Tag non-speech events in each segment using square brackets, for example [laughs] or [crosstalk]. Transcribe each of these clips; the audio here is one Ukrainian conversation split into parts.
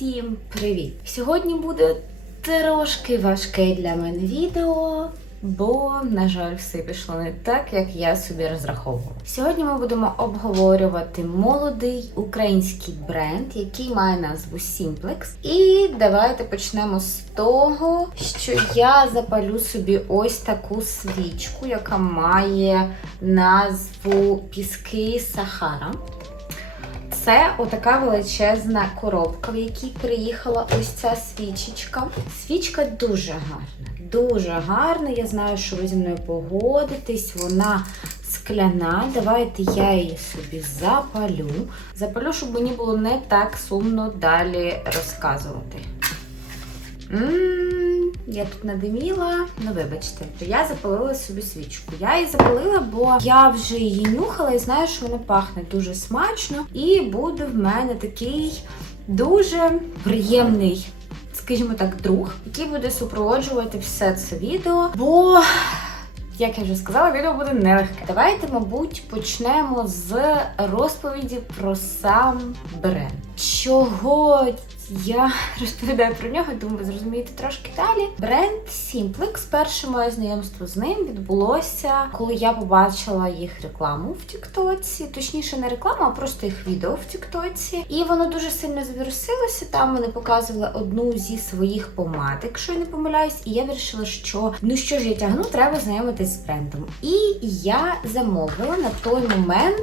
Всім привіт! Сьогодні буде трошки важке для мене відео, бо, на жаль, все пішло не так, як я собі розраховувала. Сьогодні ми будемо обговорювати молодий український бренд, який має назву Simplex. І давайте почнемо з того, що я запалю собі ось таку свічку, яка має назву Піски Сахара. Це отака величезна коробка, в якій приїхала ось ця свічечка. Свічка дуже гарна, дуже гарна. Я знаю, що ви зі мною погодитесь. Вона скляна. Давайте я її собі запалю. Запалю, щоб мені було не так сумно далі розказувати. Ммм, я тут надиміла. Ну, вибачте, то я запалила собі свічку. Я її запалила, бо я вже її нюхала і знаю, що вона пахне дуже смачно. І буде в мене такий дуже приємний, скажімо так, друг, який буде супроводжувати все це відео. Бо. Як я вже сказала, відео буде нелегке. Давайте, мабуть, почнемо з розповіді про сам бренд. Чого я [laughs] розповідаю про нього, думаю, ви зрозумієте трошки далі. Бренд Simplex, перше моє знайомство з ним відбулося, коли я побачила їх рекламу в Тіктоці. Точніше, не рекламу, а просто їх відео в Тіктоці. І воно дуже сильно завірусилося. Там вони показували одну зі своїх помад, якщо я не помиляюсь, і я вирішила, що ну що ж я тягну, треба знайомитись з брендом. І я замовила на той момент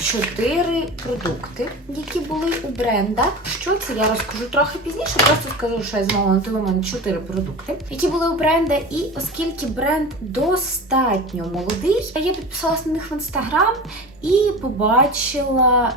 чотири продукти, які були у брендах. Що це я розкажу трохи пізніше. Просто скажу, що я знову на момент чотири продукти, які були у бренда. І оскільки бренд достатньо молодий, я підписалася на них в інстаграм і побачила,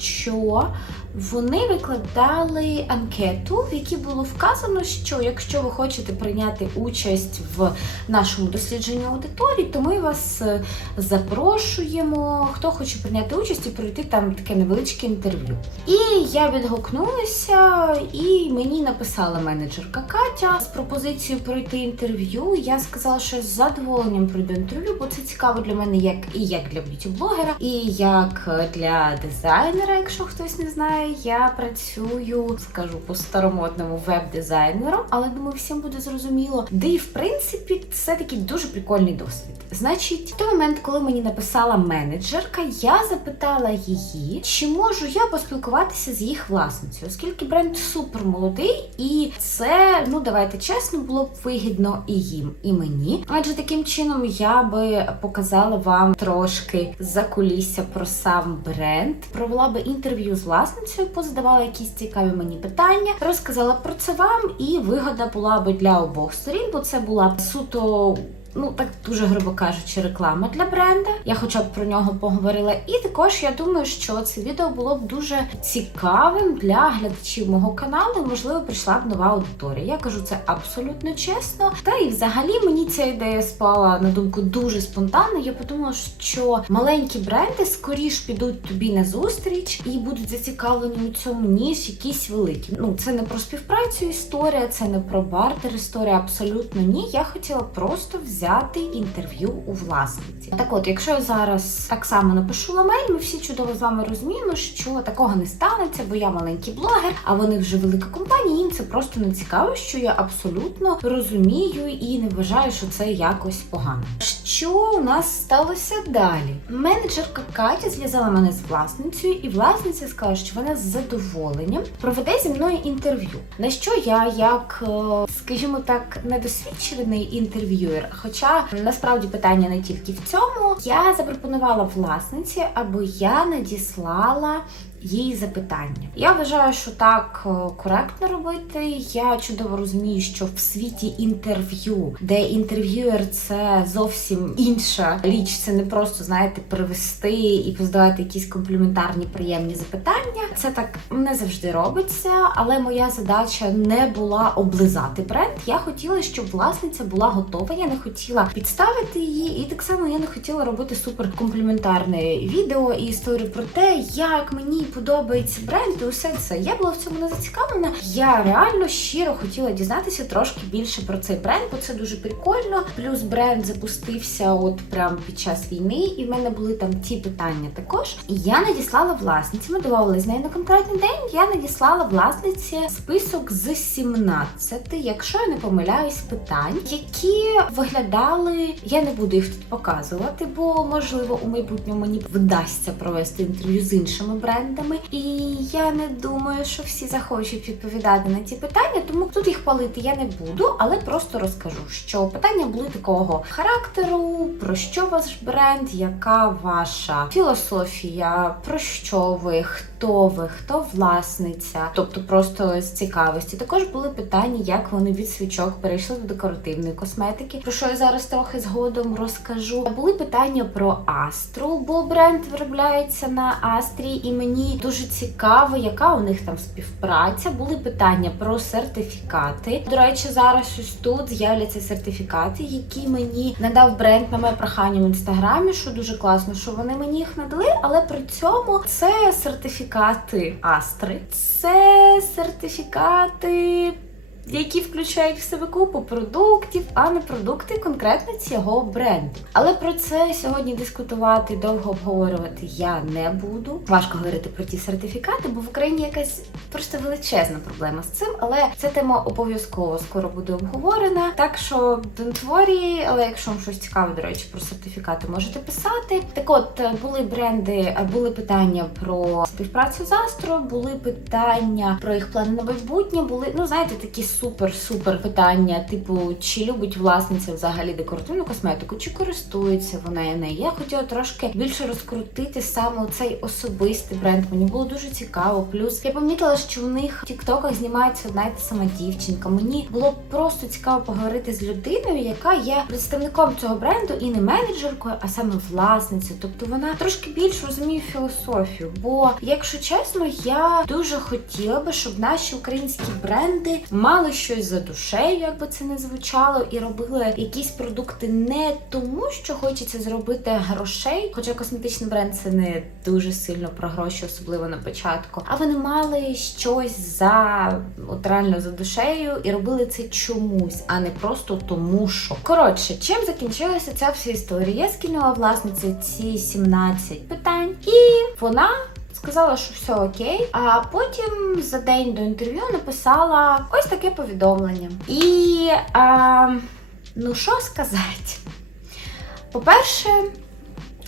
що вони викладали анкету, в якій було вказано, що якщо ви хочете прийняти участь в нашому дослідженні аудиторії, то ми вас е, запрошуємо. Хто хоче прийняти участь і пройти там таке невеличке інтерв'ю. І я відгукнулася, і мені написала менеджерка Катя з пропозицією пройти інтерв'ю. Я сказала, що з задоволенням пройду інтерв'ю, бо це цікаво для мене як і як для б'юті-блогера, і як для дизайнера, якщо хтось не знає. Я працюю, скажу по-старомодному веб-дизайнером, але думаю, всім буде зрозуміло. Де і в принципі це такий дуже прикольний досвід. Значить, в той момент, коли мені написала менеджерка, я запитала її, чи можу я поспілкуватися з їх власницею, оскільки бренд супер молодий, і це, ну давайте чесно, було б вигідно і їм, і мені. Адже таким чином я би показала вам трошки за кулісся про сам бренд, провела би інтерв'ю з власницею, позадавала якісь цікаві мені питання, розказала про це вам, і вигода була би для обох сторін, бо це була суто. Ну, так дуже грубо кажучи, реклама для бренда. Я хоча б про нього поговорила. І також я думаю, що це відео було б дуже цікавим для глядачів мого каналу. Можливо, прийшла б нова аудиторія. Я кажу це абсолютно чесно. Та і взагалі мені ця ідея спала на думку дуже спонтанно. Я подумала, що маленькі бренди скоріш підуть тобі на зустріч і будуть зацікавлені у цьому, ніж якісь великі. Ну, це не про співпрацю історія, це не про бартер історія. Абсолютно ні. Я хотіла просто взяти інтерв'ю у власниці. Так от, якщо я зараз так само напишу ламель, ми всі чудово з вами розуміємо, що такого не станеться, бо я маленький блогер, а вони вже велика компанія. Їм це просто не цікаво, що я абсолютно розумію і не вважаю, що це якось погано. Що у нас сталося далі? Менеджерка Катя зв'язала мене з власницею, і власниця сказала, що вона з задоволенням проведе зі мною інтерв'ю. На що я, як, е, скажімо так, недосвідчений інтерв'юер, хоча насправді питання не тільки в цьому, я запропонувала власниці, аби я надіслала їй запитання. Я вважаю, що так е, коректно робити. Я чудово розумію, що в світі інтерв'ю, де інтерв'юер це зовсім інша річ, це не просто знаєте привести і позадавати якісь компліментарні приємні запитання. Це так не завжди робиться, але моя задача не була облизати бренд. Я хотіла, щоб власниця була готова. Я не хотіла підставити її, і так само я не хотіла робити супер компліментарне відео і історію про те, як мені подобається бренд і усе це. Я була в цьому не зацікавлена. Я реально щиро хотіла дізнатися трошки більше про цей бренд, бо це дуже прикольно. Плюс бренд запустився от прямо під час війни, і в мене були там ті питання також. І я надіслала власниці. Ми домовились з нею на конкретний день. Я надіслала власниці список з 17, якщо я не помиляюсь, питань, які виглядали. Я не буду їх тут показувати, бо можливо у майбутньому мені вдасться провести інтерв'ю з іншими брендами. І я не думаю, що всі захочуть відповідати на ці питання, тому тут їх палити я не буду, але просто розкажу, що питання були такого характеру, про що ваш бренд, яка ваша філософія, про що ви, хто ви, хто власниця, тобто просто з цікавості. Також були питання, як вони від свічок перейшли до декоративної косметики, про що я зараз трохи згодом розкажу. Були питання про Астру, бо бренд виробляється на Астрі, і мені дуже цікаво, яка у них там співпраця. Були питання про сертифікати. До речі, зараз ось тут з'являться сертифікати, які мені надав бренд на моє прохання в інстаграмі, що дуже класно, що вони мені їх надали, але при цьому це сертифікати Астри, це сертифікати. Які включають в себе купу продуктів, а не продукти конкретно цього бренду. Але про це сьогодні дискутувати, довго обговорювати я не буду. Важко говорити про ті сертифікати, бо в Україні якась просто величезна проблема з цим. Але ця тема обов'язково скоро буде обговорена. Так що don't worry, але якщо вам щось цікаве, до речі, про сертифікати можете писати. Так от були бренди, були питання про співпрацю з Астро, були питання про їх плани на майбутнє. Були ну знаєте такі супер-супер питання, типу, чи любить власниця взагалі декоративну косметику, чи користується вона нею. Я хотіла трошки більше розкрутити саме цей особистий бренд. Мені було дуже цікаво. Плюс я помітила, що в них в тіктоках знімається одна й та сама дівчинка. Мені було просто цікаво поговорити з людиною, яка є представником цього бренду і не менеджеркою, а саме власницею. Тобто вона трошки більш розуміє філософію. Бо, якщо чесно, я дуже хотіла би, щоб наші українські бренди мали щось за душею, як би це не звучало, і робили якісь продукти не тому, що хочеться зробити грошей, хоча косметичний бренд це не дуже сильно про гроші, особливо на початку. А вони мали щось за от реально за душею і робили це чомусь, а не просто тому, що коротше, чим закінчилася ця вся історія? Я скинула власниці ці 17 питань, і вона сказала, що все окей. А потім за день до інтерв'ю написала ось таке повідомлення. І а, ну що сказати? По-перше,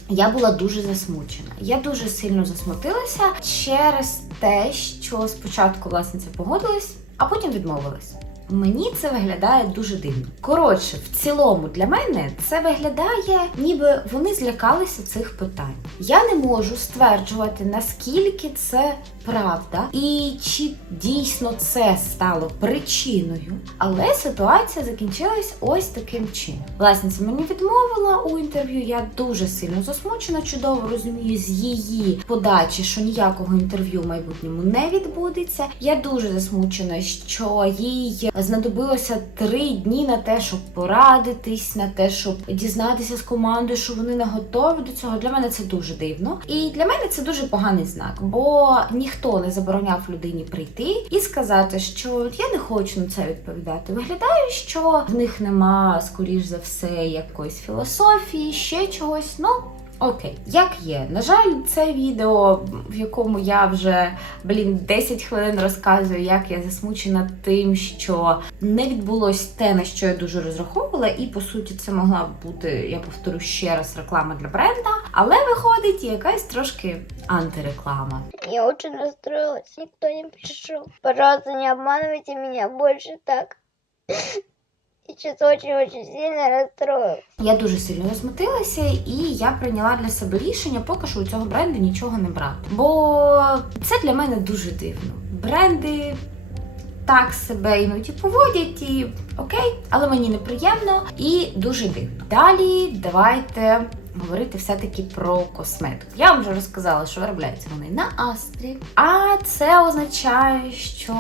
я була дуже засмучена. Я дуже сильно засмутилася через те, що спочатку власниця погодилась, а потім відмовилась. Мені це виглядає дуже дивно. Коротше, в цілому для мене це виглядає, ніби вони злякалися цих питань. Я не можу стверджувати, наскільки це правда і чи дійсно це стало причиною. Але ситуація закінчилась ось таким чином. Власниця мені відмовила у інтерв'ю. Я дуже сильно засмучена, чудово розумію з її подачі, що ніякого інтерв'ю в майбутньому не відбудеться. Я дуже засмучена, що їй знадобилося три дні на те, щоб порадитись, на те, щоб дізнатися з командою, що вони не готові до цього. Для мене це дуже дивно. І для мене це дуже поганий знак, бо ніхто не забороняв людині прийти і сказати, що я не хочу на це відповідати. Виглядає, що в них нема, скоріш за все, якоїсь філософії, ще чогось. Ну. Окей, як є. На жаль, це відео, в якому я вже блін 10 хвилин розказую, як я засмучена тим, що не відбулось те, на що я дуже розраховувала, і по суті це могла бути, я повторю ще раз, реклама для бренда, але виходить якась трошки антиреклама. Я очень расстроилась, никто не пришел. Пожалуйста, не обманывайте меня больше так. Сейчас очень-очень сильно расстроилась. Я дуже сильно розмутилася, і я прийняла для себе рішення поки що у цього бренду нічого не брати. Бо це для мене дуже дивно. Бренди так себе іноді поводять, і окей, але мені неприємно і дуже дивно. Далі давайте говорити все-таки про косметику. Я вам вже розказала, що виробляються вони на Астрі. А це означає, що,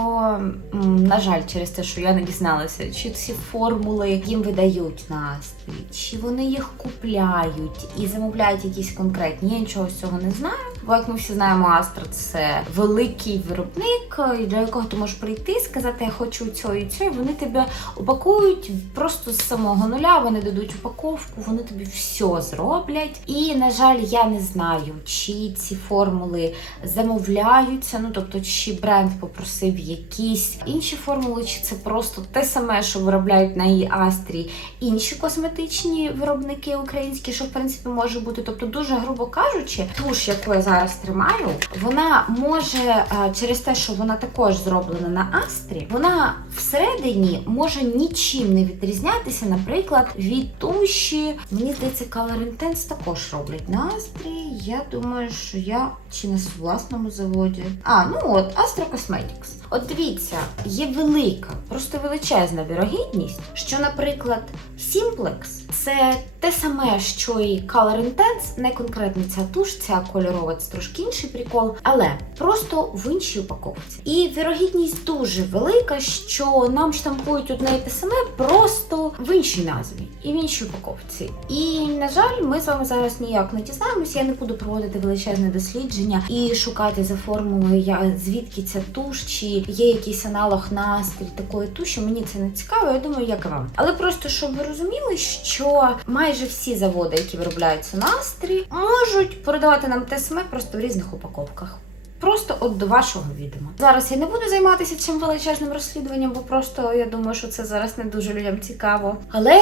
на жаль, через те, що я не дізналася, чи ці формули їм видають на Астрі, чи вони їх купляють і замовляють якісь конкретні. Я нічого з цього не знаю. Бо як ми всі знаємо, Астра це великий виробник, до якого ти можеш прийти, сказати, я хочу цього і цього, і вони тебе упакують просто з самого нуля. Вони дадуть упаковку, вони тобі все зроблять. І на жаль, я не знаю, чи ці формули замовляються. Ну тобто, чи бренд попросив якісь інші формули, чи це просто те саме, що виробляють на її Астрі інші косметичні виробники українські, що в принципі може бути. Тобто, дуже грубо кажучи, туш, яку я зараз тримаю, вона може е, через те, що вона також зроблена на Астрі, вона всередині може нічим не відрізнятися, наприклад, від туші. Мені здається, Color Intense також роблять на Астрі. Я думаю, що я чи на власному заводі. А, ну от, Astra Cosmetics. От дивіться, є велика, просто величезна вірогідність, що, наприклад, Simplex це те саме, що і Color Intense, не конкретно ця туш, ця кольорова, це трошки інший прикол, але просто в іншій упаковці. І вірогідність дуже велика, що нам штампують одне і те саме, просто в іншій назві і в іншій упаковці. І на жаль, ми з вами зараз ніяк не дізнаємося. Я не буду проводити величезне дослідження і шукати за формулою, звідки ця туш, чи є якийсь аналог настрій такої туші. Мені це не цікаво. Я думаю, як і вам. Але просто щоб ви розуміли, що майже всі заводи, які виробляються на Астрі, можуть продавати нам те саме просто в різних упаковках. Просто от до вашого відома. Зараз я не буду займатися цим величезним розслідуванням, бо просто я думаю, що це зараз не дуже людям цікаво. Але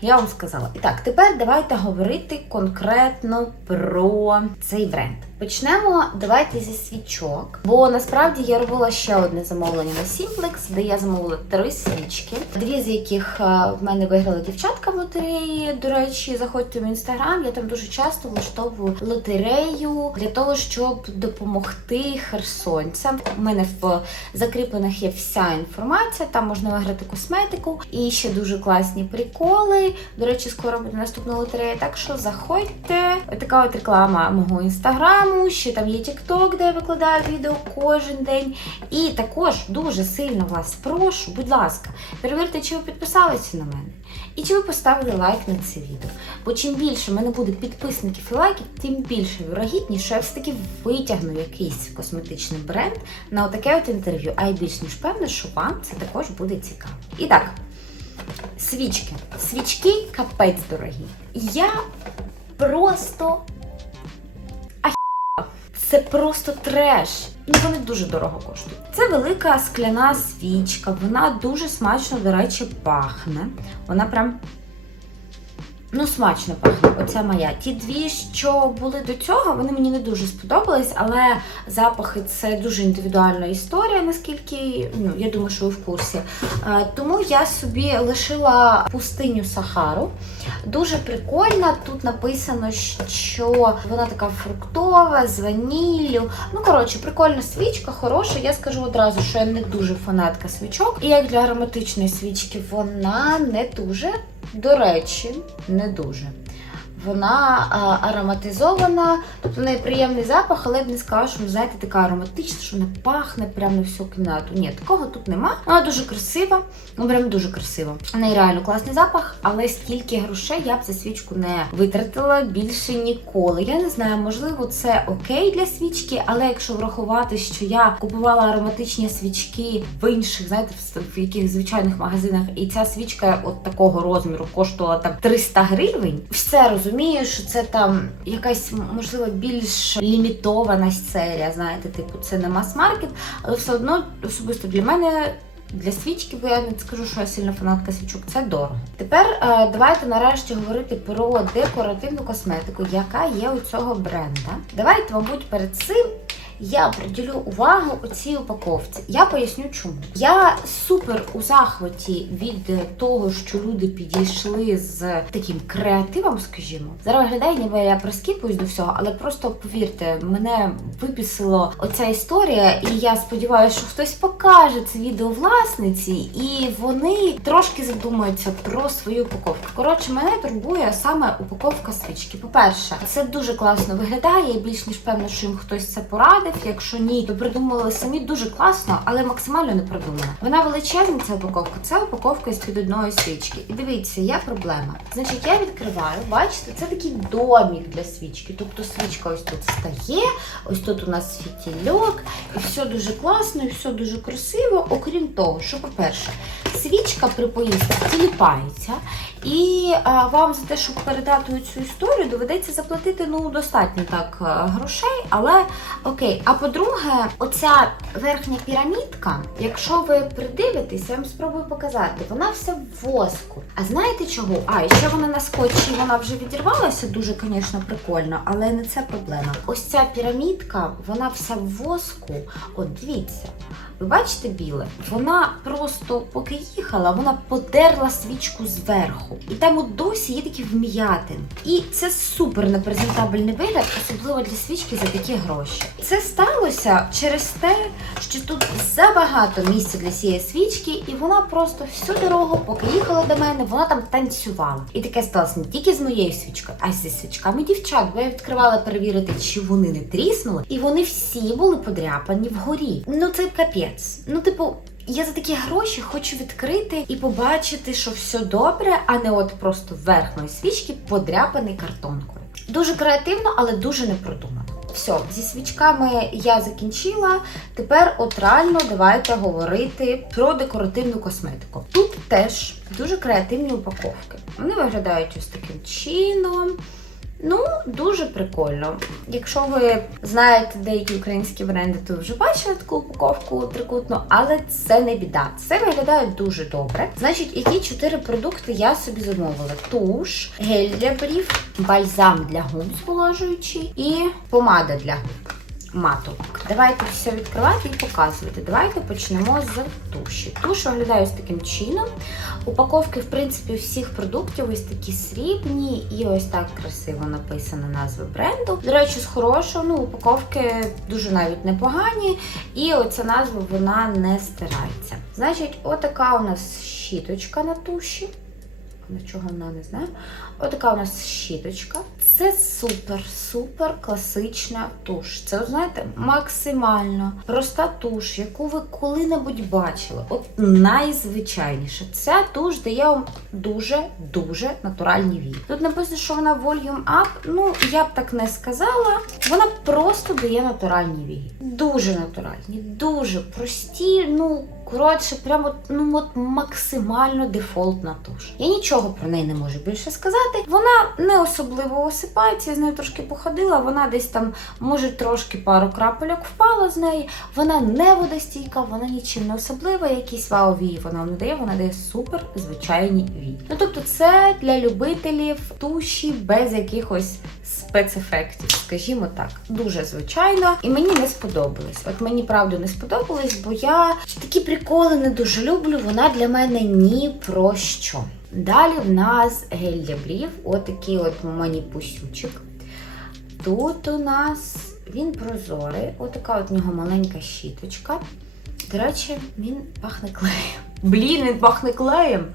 я вам сказала. І так, тепер давайте говорити конкретно про цей бренд. Почнемо давайте зі свічок, бо насправді я робила ще одне замовлення на Simplex, де я замовила три свічки, дві з яких е, в мене виграли дівчатка в лотереї. До речі, заходьте в інстаграм. Я там дуже часто влаштовую лотерею для того, щоб допомогти херсонцям. У мене в закріплених є вся інформація. Там можна виграти косметику і ще дуже класні приколи. До речі, скоро буде наступна лотерея. Так що заходьте. Така от реклама мого інстаграму. Ще там є TikTok, де я викладаю відео кожен день. І також дуже сильно вас прошу, будь ласка, перевірте, чи ви підписалися на мене. І чи ви поставили лайк на це відео? Бо чим більше в мене буде підписників і лайків, тим більше вірогідніше, що я все-таки витягну якийсь косметичний бренд на отаке от інтерв'ю. А я більш ніж певна, що вам це також буде цікаво. І так, свічки. Свічки капець дорогі. Я просто. Це просто треш. Ну, вони дуже дорого коштують. Це велика скляна свічка. Вона дуже смачно, до речі, пахне. Вона прям. Ну, смачно пахне, оця моя. Ті дві, що були до цього, вони мені не дуже сподобались, але запахи це дуже індивідуальна історія, наскільки ну, я думаю, що ви в курсі. Е, Тому я собі лишила пустиню Сахару. Дуже прикольна. Тут написано, що вона така фруктова, з ваніллю. Ну, коротше, прикольна свічка, хороша. Я скажу одразу, що я не дуже фанатка свічок. І як для ароматичної свічки, вона не дуже. До речі, не дуже. Вона а, ароматизована, тобто в неї приємний запах, але я б не сказала, що знаєте, така ароматична, що не пахне прямо на всю кімнату. Ні, такого тут нема. Вона дуже красива, ну прям дуже красива. У неї реально класний запах, але стільки грошей я б за свічку не витратила більше ніколи. Я не знаю, можливо, це окей для свічки, але якщо врахувати, що я купувала ароматичні свічки в інших, знаєте, в, в яких звичайних магазинах, і ця свічка от такого розміру коштувала там 300 гривень, все розумію, що це там якась можливо більш лімітована серія. Знаєте, типу, це не мас-маркет, але все одно особисто для мене. Для свічки, бо я не скажу, що я сильна фанатка свічок, це дорого. Тепер е, давайте нарешті говорити про декоративну косметику, яка є у цього бренда. Давайте, мабуть, перед цим я приділю увагу цій упаковці. Я поясню чому. Я супер у захваті від того, що люди підійшли з таким креативом, скажімо. Зараз виглядає, ніби я прискіпуюсь до всього, але просто повірте, мене випісило оця історія, і я сподіваюся, що хтось покаже це відео власниці, і вони трошки задумаються про свою упаковку. Коротше, мене турбує саме упаковка свічки. По-перше, це дуже класно виглядає. Більш ніж певна, що їм хтось це порадив. Якщо ні, то придумали самі дуже класно, але максимально не продумано. Вона величезна, ця упаковка. Це упаковка з під одної свічки. І дивіться, є проблема. Значить, я відкриваю, бачите, це такий домік для свічки. Тобто свічка ось тут стає, ось тут у нас світільок, і все дуже класно, і все дуже красиво. Окрім того, що, по-перше, свічка при поїздці тіліпається, і а, вам за те, щоб передати цю історію, доведеться заплатити ну достатньо так грошей, але окей. А по-друге, оця верхня пірамідка, якщо ви придивитесь, я вам спробую показати, вона вся в воску. А знаєте чого? А, і ще вона на скотчі, вона вже відірвалася, дуже, звісно, прикольно, але не це проблема. Ось ця пірамідка, вона вся в воску. От дивіться. Ви бачите біле? Вона просто поки їхала, вона подерла свічку зверху. І там от досі є такі вм'ятин. І це супер непрезентабельний вигляд, особливо для свічки за такі гроші. Це сталося через те, що тут забагато місця для цієї свічки, і вона просто всю дорогу, поки їхала до мене, вона там танцювала. І таке сталося не тільки з моєю свічкою, а й зі свічками дівчат. Бо я відкривала перевірити, чи вони не тріснули, і вони всі були подряпані вгорі. Ну це капець. Ну, типу. Я за такі гроші хочу відкрити і побачити, що все добре, а не от просто верх моєї свічки подряпаний картонкою. Дуже креативно, але дуже непродумано. Все, зі свічками я закінчила. Тепер от реально давайте говорити про декоративну косметику. Тут теж дуже креативні упаковки. Вони виглядають ось таким чином. Ну, дуже прикольно. Якщо ви знаєте деякі українські бренди, то вже бачили таку упаковку трикутну, але це не біда. Це виглядає дуже добре. Значить, які чотири продукти я собі замовила: туш, гель для брів, бальзам для губ зволожуючий і помада для губ. Матовок. Давайте все відкривати і показувати. Давайте почнемо з туші. Туш ось таким чином. Упаковки, в принципі, всіх продуктів ось такі срібні і ось так красиво написано назви бренду. До речі, з хорошого, ну, упаковки дуже навіть непогані, і оця назва вона не стирається. Значить, отака у нас щіточка на туші. На чого вона не знаю. Отака у нас щіточка. Це супер-супер класична туш. Це, знаєте, максимально проста туш, яку ви коли-небудь бачили. От найзвичайніша. Ця туш дає вам дуже-дуже натуральні вії. Тут написано, що вона Volume Up. Ну, я б так не сказала. Вона просто дає натуральні вії. Дуже натуральні, дуже прості. Ну, коротше, прямо ну, от максимально дефолтна туш. Я нічого про неї не можу більше сказати. Вона не особливо осипається, я з нею трошки походила. Вона десь там, може, трошки пару крапельок впало з неї. Вона не водостійка, вона нічим не особлива. Якісь вау вії вона не дає, вона дає супер звичайні вії. Ну тобто, це для любителів туші без якихось спецефектів, скажімо так, дуже звичайно, і мені не сподобалось. От мені правда не сподобалось, бо я такі приколи не дуже люблю. Вона для мене ні про що. Далі в нас гель для брів, отакий от маніпусючик. Тут у нас він прозорий, отака от нього маленька щіточка. До речі, він пахне клеєм. Блін, він пахне клеєм.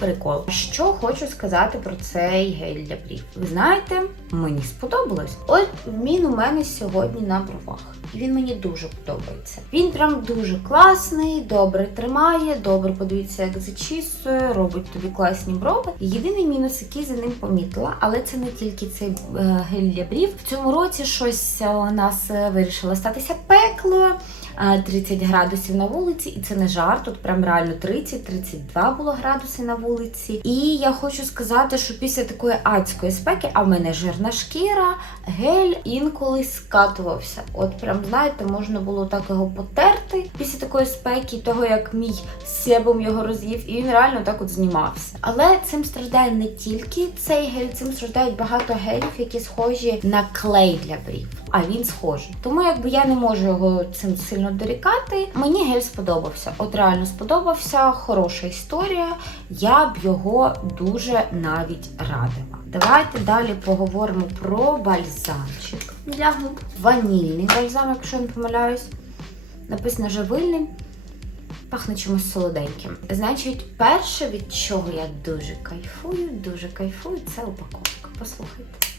Прикол. Що хочу сказати про цей гель для брів. Ви знаєте, мені сподобалось. От він у мене сьогодні на бровах. І він мені дуже подобається. Він прям дуже класний, добре тримає, добре подивіться, як зачісує, робить тобі класні брови. Єдиний мінус, який за ним помітила, але це не тільки цей е, гель для брів. В цьому році щось у нас е, вирішило статися пекло. Е, 30 градусів на вулиці, і це не жарт, тут прям реально 30-32 було градуси на вулиці. І я хочу сказати, що після такої адської спеки, а в мене жирна шкіра, гель інколи скатувався. От прям, знаєте, можна було так його потерти після такої спеки, того як мій себум його роз'їв, і він реально так от знімався. Але цим страждає не тільки цей гель, цим страждають багато гелів, які схожі на клей для брів. А він схожий. Тому якби я не можу його цим сильно дорікати. Мені гель сподобався. От реально сподобався, хороша історія. Я б його дуже навіть радила. Давайте далі поговоримо про бальзамчик для губ. Ванільний бальзам, якщо я не помиляюсь. Написано живильний. Пахне чимось солоденьким. Значить, перше, від чого я дуже кайфую, дуже кайфую, це упаковка. Послухайте.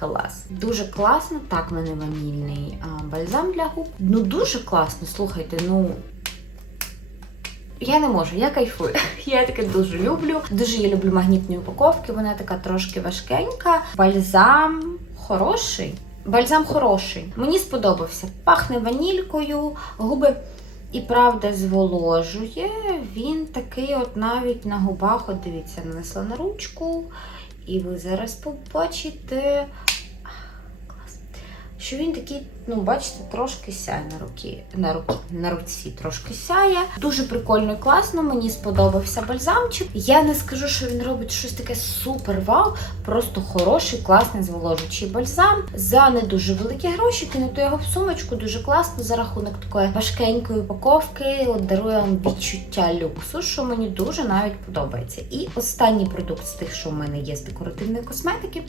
Клас. Дуже класно. Так, в мене ванільний бальзам для губ. Ну, дуже класно, слухайте, ну. Я не можу, я кайфую. [laughs] Я таке дуже люблю. Дуже я люблю магнітні упаковки, вона така трошки важкенька. Бальзам хороший. Бальзам хороший. Мені сподобався. Пахне ванількою, губи і правда зволожує. Він такий, от навіть на губах, от дивіться, нанесла на ручку. І ви зараз побачите. Що він такий, ну, бачите, трошки сяє на руці, на руці, на руці трошки сяє. Дуже прикольно і класно. Мені сподобався бальзамчик. Я не скажу, що він робить щось таке супер вау. Просто хороший, класний зволожуючий бальзам. За не дуже великі гроші. Кинути його в сумочку дуже класно за рахунок такої важкенької упаковки. От дарує вам відчуття люксу, що мені дуже навіть подобається. І останній продукт з тих, що в мене є з декоративної косметики.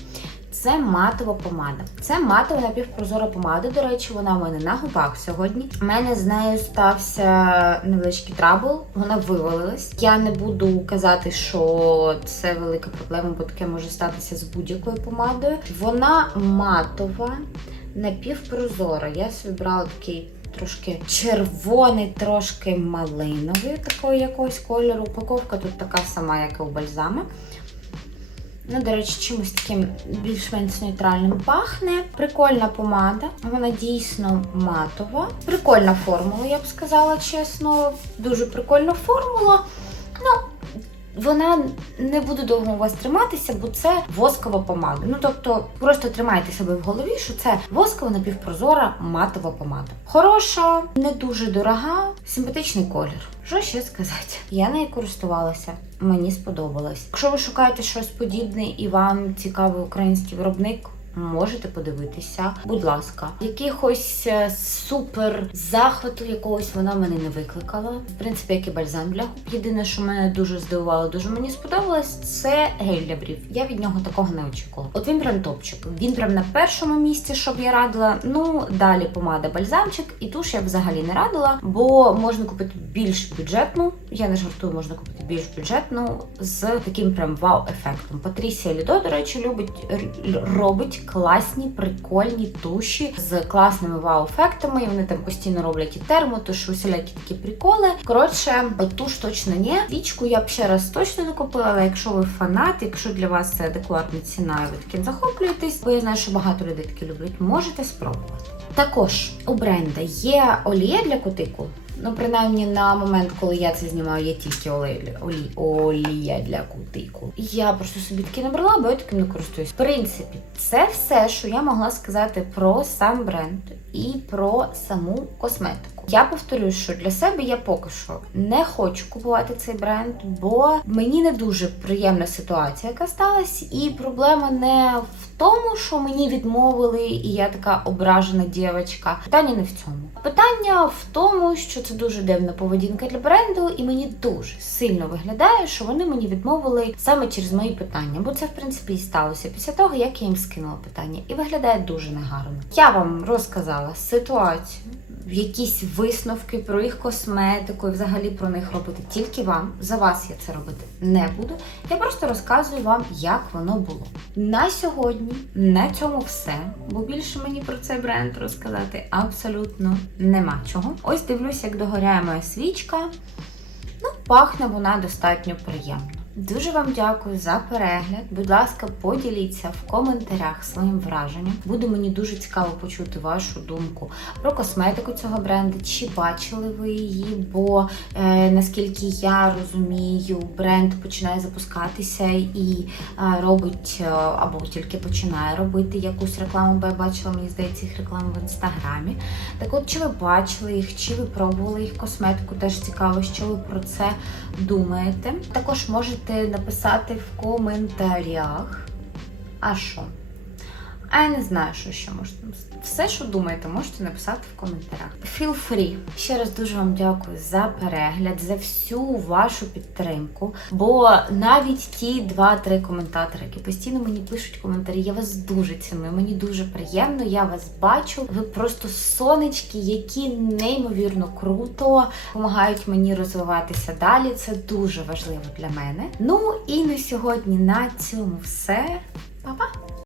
Це матова помада. Це матова напівпрозора помада. До речі, вона в мене на губах сьогодні. У мене з нею стався невеличкий трабл. Вона вивалилась. Я не буду казати, що це велика проблема, бо таке може статися з будь-якою помадою. Вона матова, напівпрозора. Я собі брала такий. Трошки червоний, трошки малиновий такої якогось кольору. Упаковка тут така сама, як і у бальзама. Ну, до речі, чимось таким більш-менш нейтральним пахне. Прикольна помада. Вона дійсно матова. Прикольна формула, я б сказала чесно. Дуже прикольна формула. Ну, вона не буде довго у вас триматися, бо це воскова помада. Ну тобто, просто тримайте себе в голові, що це воскова напівпрозора матова помада. Хороша, не дуже дорога, симпатичний колір. Що ще сказати? Я нею користувалася, мені сподобалось. Якщо ви шукаєте щось подібне і вам цікавий український виробник. Можете подивитися, будь ласка, якихось е, супер захвату якогось вона мене не викликала. В принципі, як і бальзам для губ. Єдине, що мене дуже здивувало, дуже мені сподобалось, це гель для брів. Я від нього такого не очікувала. От він прям топчик. Він прям на першому місці, щоб я радила. Ну далі помада, бальзамчик і туш я взагалі не радила, бо можна купити більш бюджетну. Я не жартую, можна купити більш бюджетну з таким прям вау-ефектом. Патрісія Лідо, до речі, любить робить класні, прикольні туші з класними вау-ефектами. І вони там постійно роблять і термотуш, усілякі такі приколи. Коротше, туш точно ні. Свічку я б ще раз точно не купила, але якщо ви фанат, якщо для вас це адекватна ціна, і ви таким захоплюєтесь, бо я знаю, що багато людей такі люблять, можете спробувати. Також у бренда є олія для кутикул. Ну, принаймні на момент, коли я це знімаю, є тільки олія, олі, олія для кутикул. Я просто собі таки набрала, бо я таким не користуюсь. В принципі, це все, що я могла сказати про сам бренд і про саму косметику. Я повторюю, що для себе я поки що не хочу купувати цей бренд, бо мені не дуже приємна ситуація, яка сталася, і проблема не в тому, що мені відмовили, і я така ображена дівчинка. Питання не в цьому. Питання в тому, що це дуже дивна поведінка для бренду, і мені дуже сильно виглядає, що вони мені відмовили саме через мої питання. Бо це в принципі і сталося після того, як я їм скинула питання, і виглядає дуже негарно. Я вам розказала ситуацію. Якісь висновки про їх косметику і взагалі про них робити тільки вам. За вас я це робити не буду. Я просто розказую вам, як воно було. На сьогодні на цьому все, бо більше мені про цей бренд розказати абсолютно нема чого. Ось дивлюсь, як догоряє моя свічка. Ну, пахне вона достатньо приємно. Дуже вам дякую за перегляд. Будь ласка, поділіться в коментарях своїм враженням. Буде мені дуже цікаво почути вашу думку про косметику цього бренду. Чи бачили ви її? Бо е, наскільки я розумію, бренд починає запускатися і е, робить е, або тільки починає робити якусь рекламу, бо я бачила, мені здається, їх рекламу в інстаграмі. Так от, чи ви бачили їх, чи ви пробували їх косметику? Теж цікаво, що ви про це думаєте. Також можете написати в коментарях. А що? А я не знаю, що ще написати. Все, що думаєте, можете написати в коментарях. Feel free. Ще раз дуже вам дякую за перегляд, за всю вашу підтримку. Бо навіть ті два-три коментатори, які постійно мені пишуть коментарі, я вас дуже ціную. Мені дуже приємно, я вас бачу. Ви просто сонечки, які неймовірно круто допомагають мені розвиватися далі. Це дуже важливо для мене. Ну і на сьогодні на цьому все. Па-па!